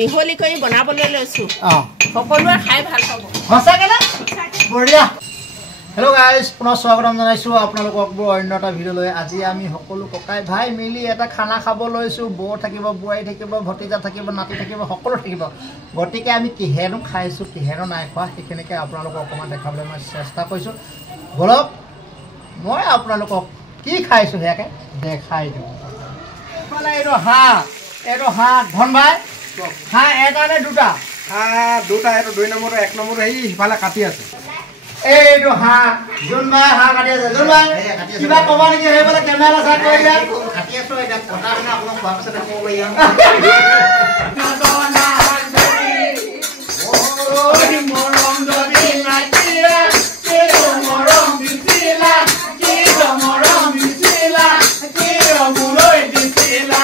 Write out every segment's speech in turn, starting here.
মিহলি কৰি বনাবলৈ লৈছো সকলোৱে খাই ভাল পাব সঁচাকে না বঢ়িয়া হেল্ল' গাইজ পুনৰ স্বাগতম জনাইছোঁ আপোনালোকক অন্য এটা ভিডিঅ' লৈ আজি আমি সকলো ককাই ভাই মিলি এটা খানা খাব লৈছোঁ বৌ থাকিব বোৱাৰী থাকিব ভতিজা থাকিব নাতি থাকিব সকলো থাকিব গতিকে আমি কিহেনো খাইছোঁ কিহেনো নাই খোৱা সেইখিনিকে আপোনালোকক অকণমান দেখাবলৈ মই চেষ্টা কৰিছোঁ বলক মই আপোনালোকক কি খাইছোঁ সেয়াকে দেখাই দিওঁ এইফালে এইটো হাঁহ ধন ভাই হাঁহ এটা নে দুটা দুটা এইটো 2 নম্বৰ 1 নম্বৰ এই সিফালে কাটি আছে এইটো হাঁহ জোন ভাই হাঁহ কাটি আছে জোন ভাই কিবা ক'বা নেকি সেইফালে কেমেৰা চাই কৈ দিয়া কাটি আছো এটা কটা মানে আপোনাক খোৱাৰ পিছত মই লৈ যাম মৰম যদি নাচিলা মৰম দিছিলা মৰম দিছিলা মোলৈ দিছিলা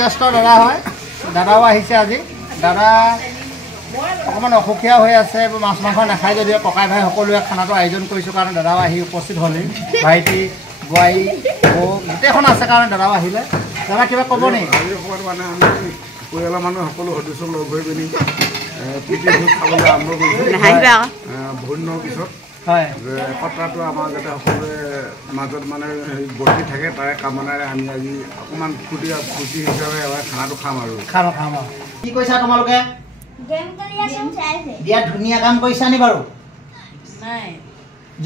জ্যেষ্ঠ দাদা হয় দাদাও আহিছে আজি দাদা অকণমান অসুখীয়া হৈ আছে মাছ মাংস নাখায় যদিও ককাই ভাই সকলোৱে খানাটো আয়োজন কৰিছোঁ কাৰণ দাদাও আহি উপস্থিত হ'লেই ভাইটি বোৱাৰী বৌ গোটেইখন আছে কাৰণে দাদাও আহিলে দাদা কিবা ক'ব নেকি আজি সময়ত মানে আমি পৰিয়ালৰ মানুহ সকলো সদস্য লগ হৈ পিনি প্ৰীতি ভোজ খাবলৈ আৰম্ভ কৰিছোঁ বহুত দিনৰ পিছত হয় একতাটো আমাৰ যাতে সকলোৱে মাজত মানে বৰ্তি থাকে তাৰে কামনাৰে আমি আজি অকণমান ফূৰ্তি হিচাপে এবাৰ খানাটো খাম আৰু কি কৈছা তোমালোকে বিয়াত ধুনীয়া কাম কৰিছা নি বাৰু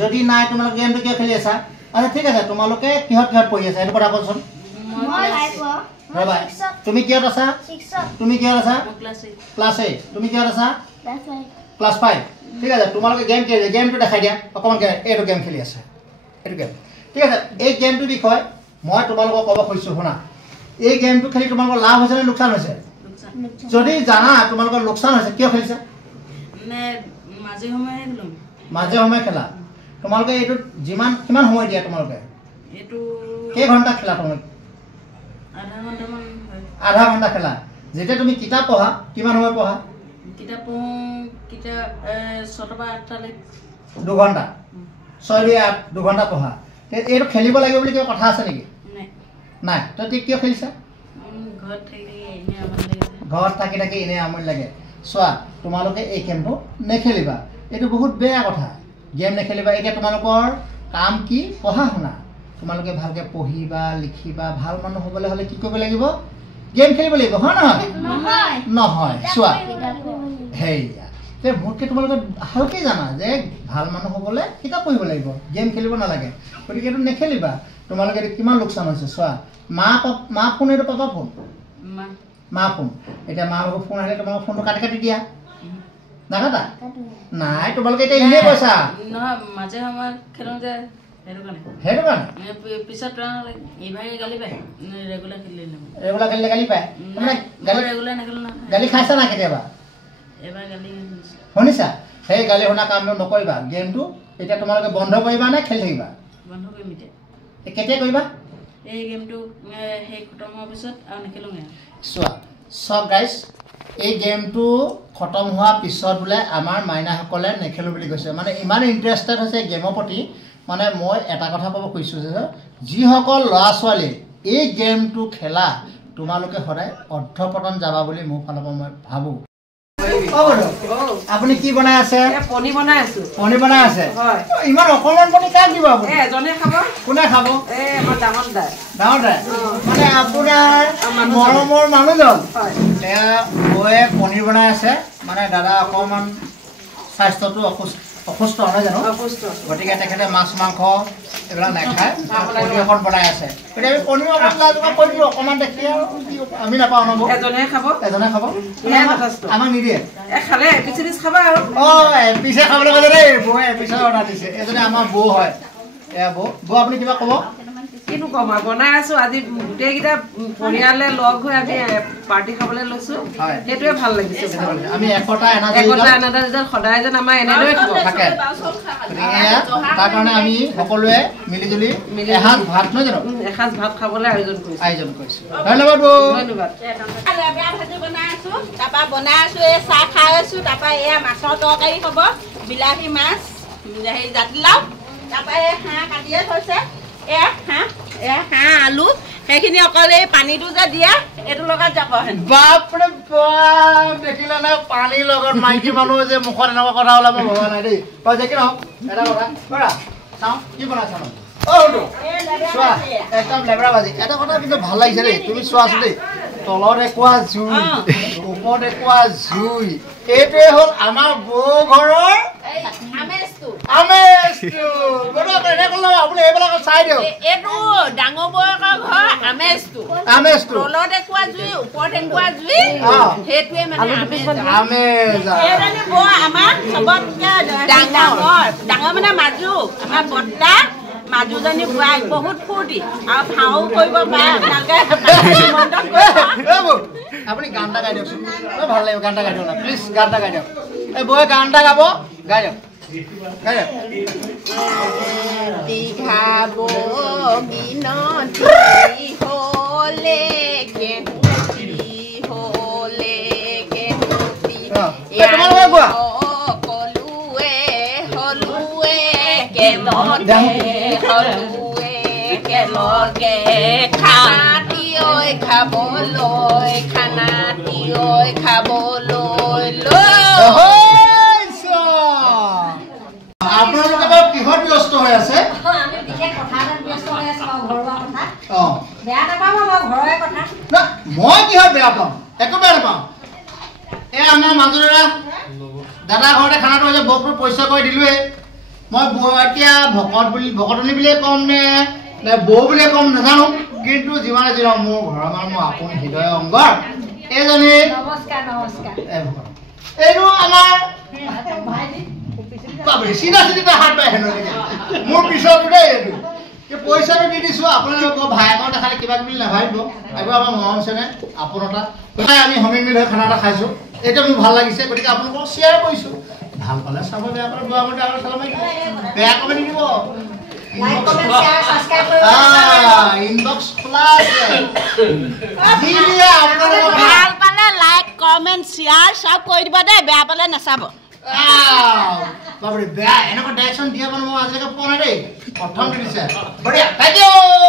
যদি নাই তোমালোকে গেমটো কিয় খেলি আছা আচ্ছা ঠিক আছে তোমালোকে কিহত পঢ়ি আছা এইটো কথা কোৱাচোন তুমি কিহত আছা তুমি কিহত আছা ক্লাছ 8 তুমি কিহত আছা ক্লাছ 5 ঠিক আছে তোমালোকে গেম খেলি গেমটো দেখাই দিয়া অকণমান এইটো গেম খেলি আছে এইটো গেম ঠিক আছে এই গেমটোৰ বিষয়ে মই তোমালোকক ক'ব খুজিছোঁ শুনা এই গেমটো খেলি তোমালোকৰ লাভ হৈছে নে লোকচান হৈছে যদি জানা তোমালোকৰ লোকচান হৈছে কিয় খেলিছা মাজে সময়ে খেলা তোমালোকে এইটোত কিমান সময় দিয়া তোমালোকে কেইঘণ্টা খেলা তোমালোকে আধা ঘণ্টা খেলা যেতিয়া তুমি কিতাপ পঢ়া কিমান সময় পঢ়া দুঘণ্টা 6 2 8 দুঘণ্টা পঢ়া এইটো খেলিব লাগিব বুলি কিবা কথা আছে নেকি নাই তই কিয় খেলিছা ঘৰত থাকি এনেই আমনি লাগে চোৱা তোমালোকে এই গেমটো নেখেলিবা এইটো বহুত বেয়া কথা গেম নেখেলিবা এতিয়া তোমালোকৰ কাম কি পঢ়া শুনা তোমালোকে ভালকৈ পঢ়িবা লিখিবা ভাল মানুহ হ'বলৈ হ'লে কি কৰিব লাগিব গেম খেলিব লাগিব হয় নহয় চোৱা হেয়া মোতকৈ তোমালোকে ভালকৈ জানা যে ভাল মানুহ হ'বলৈ কিতাপ পঢ়িব লাগিব গেম খেলিব নালাগে গতিকে এইটো নেখেলিবা তোমালোকে কিমান লোকচান হৈছে চোৱা মা ফোন এইটো পাপা ফোন মা ফোন এতিয়া মা বাবু ফোন আহিলে তোমালোকৰ ফোনটো কাটি দিয়া নাকাটা নাই তোমালোকে এতিয়া এনেই কৈছা সেইটো কাৰণে ৰেগুলাৰ খেলিলে গালি পায় গালি খাইছা না কেতিয়াবা শুনিছা সেই গালি শুনা কামটো নকৰিবা গেমটো এতিয়া তোমালোকে বন্ধ কৰিবা নে খেলি থাকিবা কেতিয়া কৰিবা চোৱা গাইজ এই গেমটো খতম হোৱাৰ পিছত বোলে আমাৰ মাইনাসকলে নেখেলোঁ বুলি কৈছে মানে ইমান ইণ্টাৰেষ্টেড হৈছে গেমৰ প্ৰতি মানে মই এটা কথা ক'ব খুজিছোঁ যে যিসকল ল'ৰা ছোৱালী এই গেমটো খেলা তোমালোকে সদায় অৰ্ধপতন যাবা বুলি মোৰ ফালৰ পৰা মই ভাবোঁ আপুনি কি বনাই আছে পনীৰ বনাই আছে ইমান অকণমান পনীৰ কাক দিব আপুনি কোনে খাব ডাঙৰ দাই মানে আপোনাৰ মৰমৰ মানুহজন তেওঁ বৌয়ে পনীৰ বনাই আছে মানে দাদা অকণমান স্বাস্থ্যটো অসুস্থ নহয় জানো গতিকে তেখেতে মাছ মাংস এইবিলাক নাখায় পনীৰ অকণ বনাই আছে গতিকে আমি পনীৰ অকণ কৈ দিলোঁ অকণমান দেখি আৰু আমি নাপাওঁ নব এজনে খাব আমাক নিদিয়ে খালে এপিচ খাবা আৰু পিছে খাবলৈ কৈছে দেই বৌয়ে এপিচৰ অৰ্ডাৰ দিছে এজনে আমাৰ বৌ হয় এয়া বৌ আপুনি কিবা ক'ব কিনো কম আৰু বনাই আছো আজি গোটেইকেইটা পৰিয়ালে লগ হৈ আমি পাৰ্টি খাবলৈ লৈছো সেইটোৱে ভাল লাগিছে আমি একতা এনাজৰী সদায় যেন আমাৰ এনেদৰে থাকে তাৰ কাৰণে আমি সকলোৱে মিলিজুলি এসাঁজ ভাত নহয় জানো এসাঁজ ভাত খাবলৈ আয়োজন কৰিছো ধন্যবাদ বৌ ধন্যবাদ লেবেৰা ভাজি বনাই আছো তাৰপৰা বনাই আছো এই চাহ খাই আছো তাৰপৰা এয়া মাছৰ তৰকাৰী হ'ব বিলাহী মাছ হেৰি জাতিলাও তাৰপৰা এই হাঁহ কাটিয়ে থৈছে এয়া হাঁহ আলু সেইখিনি অকল এই পানীটো যে দিয়ে এইটো লগত যাব বাপৰে বাপ দেখিলে নে পানীৰ লগত মাইকী মানুহ যে মুখত এনেকুৱা কথা ওলাব ভবা নাই দেই তই দেখি নহওক এটা কথা কৰা চাওঁ কি বনাইছা ন চোৱা একদম লেবেৰা ভাজি এটা কথা কিন্তু ভাল লাগিছে দেই তুমি চোৱাচোন দেই তলত একুৱা জুই ওপৰত একুৱা জুই এইটোৱে হ'ল আমাৰ বৌ ঘৰৰ আপুনি এইবিলাক চাই দিয়ক এইটো ডাঙৰ বৌয়েকৰ ঘৰ আমেজটো তলত একুৱা জুই ওপৰত একুৱা জুই সেইটোৱে মানে সেইজনী বৌ আমাৰ চবতকে ডাঙৰ মানে মাজু আমাৰ বৰ্তা মাজুজনী বোৱাই বহুত ফূৰ্তি আৰু ভাও কৰিব পাৰে আপুনি গান এটা গাই দিয়কচোন ভাল লাগিব গান এটা গাই দিয়ক না প্লিজ গান এটা গাই দিয়ক এই বৌয়ে গান এটা গাব গাই দিয়ক দীঘা বগিনতি হলে কেহুতি সকলোৱে হলুৱে কেলগে খানাটি ঐ খাবলৈ আপোনালোকে বাৰু কিহত ব্যস্ত হৈ আছে আমি বিশেষ কথা এটাত ব্যস্ত হৈ আছো ঘৰুৱা কথা বেয়া নাপাব ঘৰৰে কথা মই কিহত বেয়া পাওঁ একো বেয়া নাপাওঁ এই আমাৰ মাজুলীৰা দাদা ঘৰতে খানাটো হৈছে বৌকটো পইচা কৰি দিলোৱে মই এতিয়া ভকতনী বুলিয়ে ক'ম নে বৌ বুলিয়ে ক'ম নাজানো কিন্তু যিমানে যি নহওক মোৰ ঘৰৰ মানুহ মোৰ আপোন হৃদয় অংগৰ এইজনী এইটো আমাৰ চিধা হাত পাই হেনো মোৰ পিছতো দেই এইটো পইচাটো দি দিছো আপোনালোকৰ ভায়েকৰ দেখালে কিবা কিবি নাভাবিব আকৌ আমাৰ মৰম চেনে আপোনতা আমি সমি মিল হৈ খানা এটা খাইছো এইটো মোৰ ভাল লাগিছে গতিকে আপোনালোকক শ্বেয়াৰ কৰিছো ভাল পালে চাব বেয়া পালে বেয়া মতে আৰু চাব বেয়া কমেণ্ট দিব ইনবক্স খোলা আছে ভাল পালে লাইক কমেণ্ট শ্বেয়াৰ চব কৰি দিব দেই বেয়া পালে নাচাব বাপৰে বেয়া এনেকুৱা ডাইৰেকশ্যন দিয়া মানুহ মই আজিলৈকে পোৱা নাই দেই প্ৰথম দিছে বঢ়িয়া থেংক ইউ